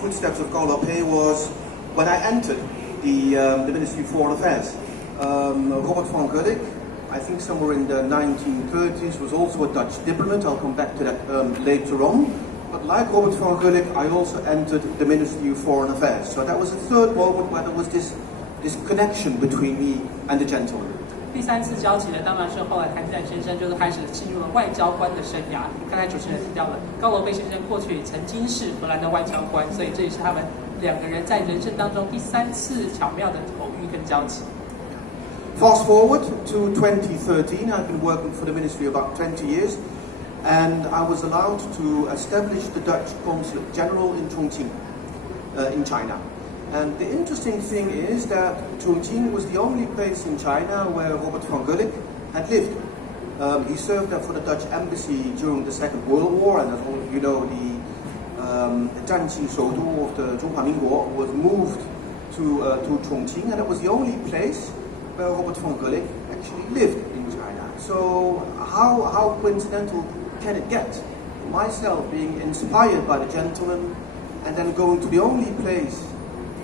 footsteps of Gao Lopei was when I entered the Ministry of Foreign Affairs. Robert van Gulik, I think somewhere in the 1930s, was also a Dutch diplomat. I'll come back to that later on. But like Robert van Gulik, I also entered the Ministry of Foreign Affairs. So that was the third moment where there was this connection between me and the gentleman. 第三次交集呢，当然是后来谭志展先生就是开始进入了外交官的生涯。刚才主持人提到了高罗贝先生过去曾经是荷兰的外交官，所以这也是他们两个人在人生当中第三次巧妙的偶遇跟交集。Fast forward to 2013, I've been working for the ministry about 20 years, and I was allowed to establish the Dutch Consulate General in Chongqing, in China. And the interesting thing is that Chongqing was the only place in China where Robert van Gulik had lived. He served there for the Dutch embassy during the Second World War, and as you know, the Zhanqing Shoudu of the Zhonghua Minguo was moved to Chongqing, and it was the only place where Robert van Gulik actually lived in China. So how coincidental can it get? Myself being inspired by the gentleman, and then going to the only place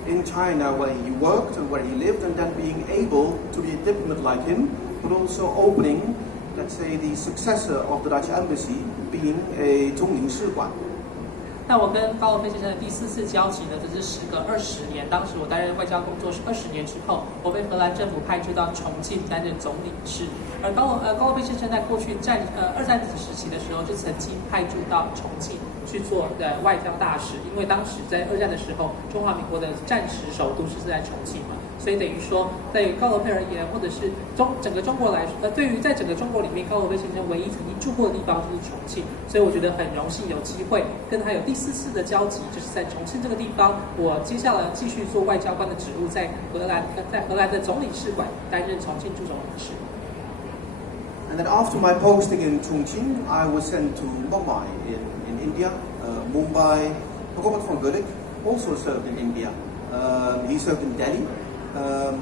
in China where he worked and where he lived, and then being able to be a diplomat like him, but also opening, let's say, the successor of the Dutch embassy, being a 中领事馆。那我跟高罗贝先生的第四次交集呢，这是时隔20年。当时我担任外交工作是20年之后，我被荷兰政府派驻到重庆担任总领事。而高罗贝先生在过去二战时期的时候，就曾经派驻到重庆去做外交大使，因为当时在二战的时候，中华民国的战时首都是在重庆嘛。所以等于说，对于高罗贝而言，或者是整个中国来说，对于在整个中国里面，高罗贝先生唯一曾经住过的地方就是重庆，所以我觉得很荣幸有机会跟他有第四次的交集，就是在重庆这个地方，我接下来继续做外交官的职务，在荷兰的总领事馆担任重庆驻总领事。And then after my posting in Chongqing, I was sent to Mumbai in India. Mumbai, Robert van Gulik also served in India. He served in Delhi.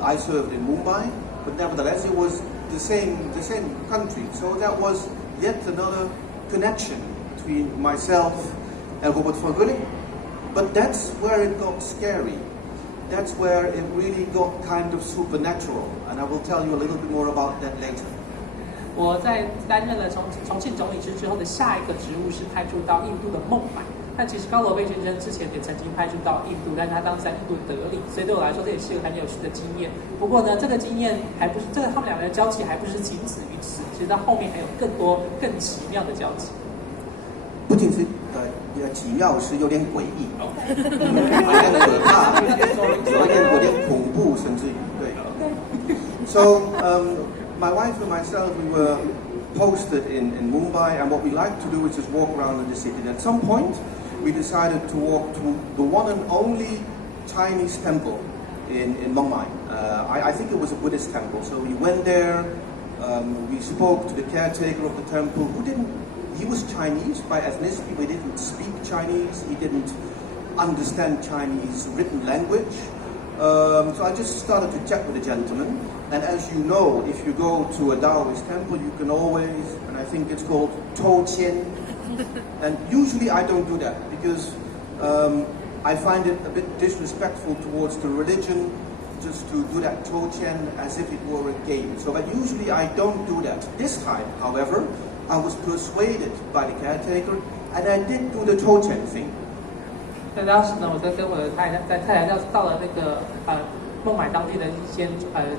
I served in Mumbai, but nevertheless it was the same country. So that was yet another connection between myself and Robert van Gulik. But that's where it got scary. That's where it really got kind of supernatural, and I will tell you a little bit more about that later. 我在担任了重庆总领事之后的下一个职务是派驻到印度的孟买。但其实高罗贝先生之前也曾经派驻到印度，但是他当时在印度德里，所以对我来说这也是一个很有趣的经验。不过呢，这个经验还不是他们两个人交集还不是仅止于此，其实到后面还有更多更奇妙的交集。不仅是奇妙，是有点诡异，有点可怕，有点恐怖，甚至于对。So my wife and myself, we were posted in Mumbai, and what we like to do is just walk around in the city. And at some point, we decided to walk to the one and only Chinese temple in Mumbai. I think it was a Buddhist temple. So we went there, we spoke to the caretaker of the temple, he was Chinese by ethnicity, but he didn't speak Chinese, he didn't understand Chinese written language. So I just started to chat with the gentleman, and as you know, if you go to a Taoist temple, you can always, and I think it's called Chou Qian, and usually I don't do that, because I find it a bit disrespectful towards the religion, just to do that Chou Qian as if it were a game. So but usually I don't do that. This time, however, I was persuaded by the caretaker, and I did do the Chou Qian thing. 那当时呢，我在跟我的太太到了那个孟买当地的一间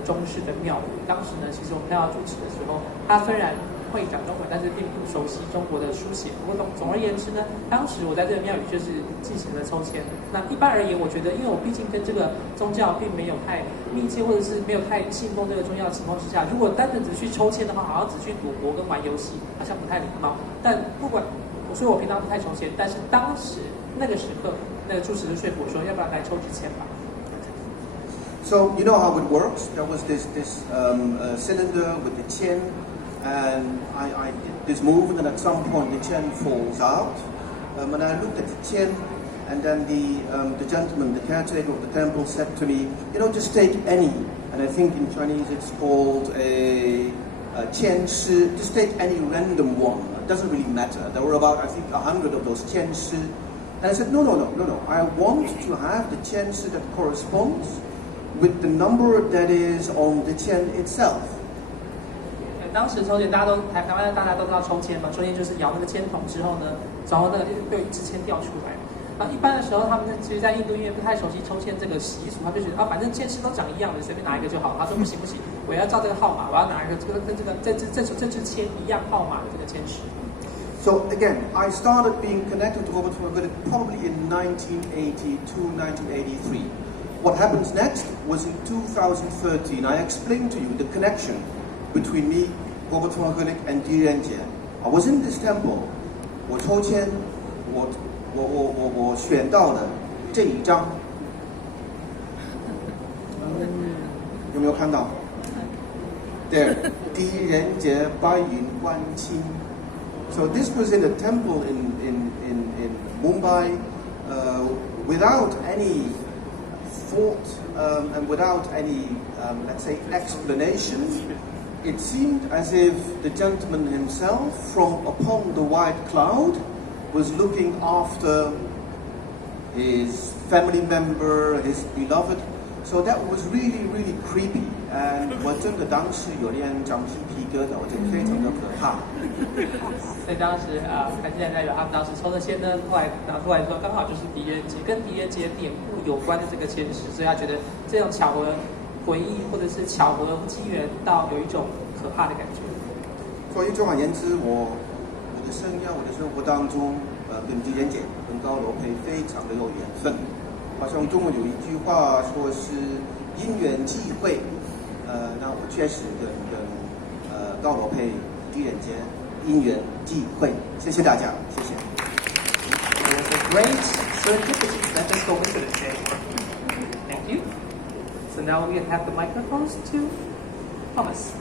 中式的庙宇。当时呢，其实我们要主持的时候，他虽然会讲中文，但是并不熟悉中国的书写。不过总而言之呢，当时我在这个庙宇就是进行了抽签。那一般而言，我觉得，因为我毕竟跟这个宗教并没有太密切，或者是没有太信奉这个宗教的情况之下，如果单纯只去抽签的话，好像只去赌博跟玩游戏，好像不太礼貌。但不管，所以我平常不太抽签，但是当时那个时刻，那个住持就说服我说，要不然来抽支签吧。So you know how it works. There was this cylinder with the qian, and I did this move, and at some point the qian falls out. And I looked at the qian, and then the gentleman, the caretaker of the temple, said to me, just take any. And I think in Chinese it's called a qian shi. Just take any random one. It doesn't really matter. There were about, I think, 100 of those qian shi. And I said, no. I want to have the 签诗 that corresponds with the number that is on the 签 itself. 当时抽签，台湾大家都知道抽签嘛，抽签就是摇那个签筒之后呢，然后那个就有一支签掉出来。一般的时候，他们其实，在印度因为不太熟悉抽签这个习俗，他就觉得反正签诗都长一样的，随便拿一个就好。他说不行，我要照这个号码，我要拿一个跟这支签一样号码的这个签诗。So again, I started being connected to Robert Frank probably in 1982, 1983. What happens next was in 2013. I explained to you the connection between me, Robert Frank and 狄仁杰. I was in this temple. 我抽签，我选到了这一张。有没有看到 ？There, 狄仁杰白云观清。So this was in a temple in Mumbai, without any thought and without any, let's say, explanation. It seemed as if the gentleman himself, from upon the white cloud, was looking after his family member, his beloved. So that was really, really creepy. And 我真的当时有点长鸡皮疙瘩，我觉得非常的可怕。所以当时感谢代表他们当时抽的签呢，后来拿出来说，刚好就是狄仁杰跟狄仁杰典故有关的这个签诗，所以他觉得这种巧合回忆或者是巧合机缘到有一种可怕的感觉。所以总而言之，我的生涯，我的生活当中，跟狄仁杰、跟高罗培非常的有缘分。好像中文有一句话说是因缘际会，那我确实跟高罗培、狄仁杰因缘际会。谢谢大家，谢谢。It was a great serendipity that us coincidence today. Thank you. So now we have the microphones to Thomas.